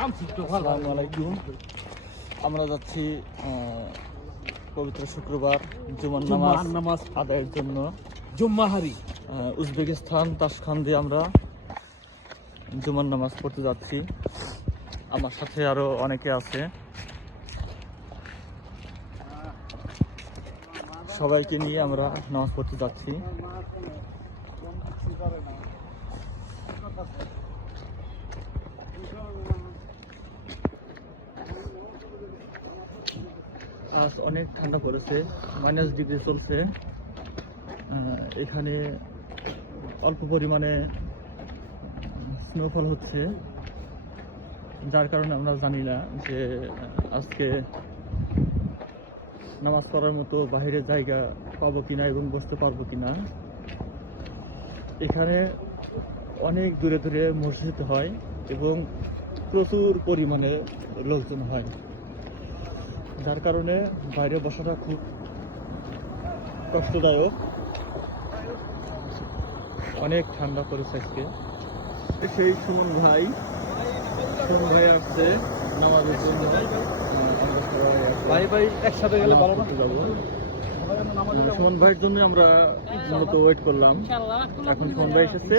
আসসালামু আলাইকুম। আমরা যাচ্ছি পবিত্র শুক্রবার জুমার নামাজ আদায়ের জন্য জুম্মাহারি উজবেকিস্তান তাশখান্দে আমরা জুমার নামাজ পড়তে যাচ্ছি। আমার সাথে আরো অনেকে আছে, সবাইকে নিয়ে আমরা নামাজ পড়তে যাচ্ছি। আজ অনেক ঠান্ডা পড়েছে, -ডিগ্রি চলছে। এখানে অল্প পরিমাণে স্নোফল হচ্ছে, যার কারণে আমরা জানি না যে আজকে নামাজ পড়ার মতো বাহিরের জায়গা পাবো কিনা এবং বসতে পারবো কিনা। এখানে অনেক দূরে দূরে মসজিদ হয় এবং প্রচুর পরিমাণে লোকজন হয়, যার কারণে বাইরে বসাটা খুব কষ্টদায়ক। অনেক ঠান্ডা পড়েছে আজকে। সেই সুমন ভাই আসছে নামাজের জন্য। ভাই একসাথে গেলে ভালো না? যাবো সুমন ভাইয়ের জন্য আমরা মূলত ওয়েট করলাম। এখন সুমন ভাই এসেছে,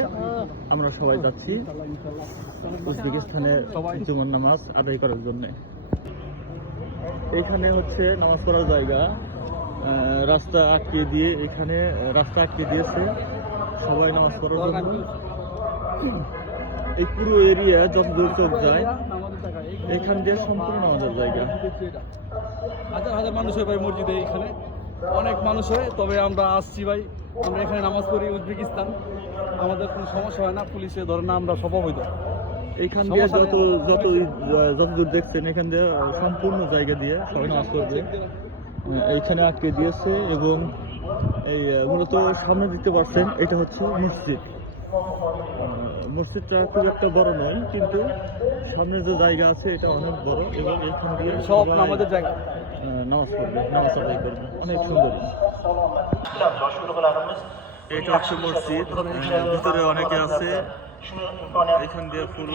আমরা সবাই যাচ্ছি উজবেকিস্তানে জুমার নামাজ আদায় করার জন্য। এইখানে হচ্ছে নামাজ পড়ার জায়গা, রাস্তা আটকে দিয়েছে সবাই নামাজ পড়ার জন্য। এই পুরো এরিয়া যতদূর চোখ যায় এখান দিয়ে সম্পূর্ণ নামাজের জায়গা। হাজার হাজার মানুষ হয় ভাই মসজিদে, এখানে অনেক মানুষ হয়। তবে আমরা আসছি ভাই, আমরা এখানে নামাজ পড়ি উজবেকিস্তান, আমাদের কোনো সমস্যা হয় না, পুলিশে ধরে না, আমরা স্বভাবই তো এইখান দিয়ে যতদূর দেখছেন এখান দিয়ে সম্পূর্ণ জায়গা দিয়ে সবাই নামাজ পড়বে। এইখানে আটকে দিয়েছে এবং এই মূলত সামনে দিতে পারছেন, এটা হচ্ছে মসজিদ। মসজিদটা খুব একটা বড় নয়, কিন্তু সামনে যে জায়গা আছে এটা অনেক বড় এবং এখান দিয়ে সব নামাজের জায়গা নামাজ আদায় করবে। অনেক সুন্দর। এটা হচ্ছে মসজিদ, ভিতরে অনেকে আছে। এখান দিয়ে ফুল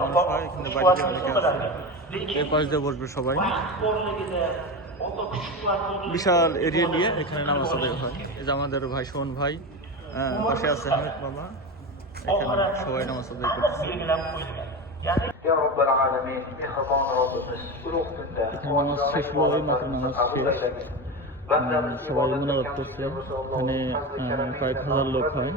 মানুষ হয়, এখানে বাইরে অনেকে আছে। এই পাশ দিয়ে বসবে সবাই। বিশাল এরিয়া নিয়ে এখানে নামাজ আদায় হয়। এই যে আমাদের ভাই সুমন ভাই, পাশে আছে হামিদ মামা, এখানে সবাই নামাজ আদায় করতেছে। এখানে নামাজ শেষ হলো, এই মাত্র নামাজ শেষ। সবাই মোনাজাত করছে। এখানে কয়েক হাজার লোক হয়।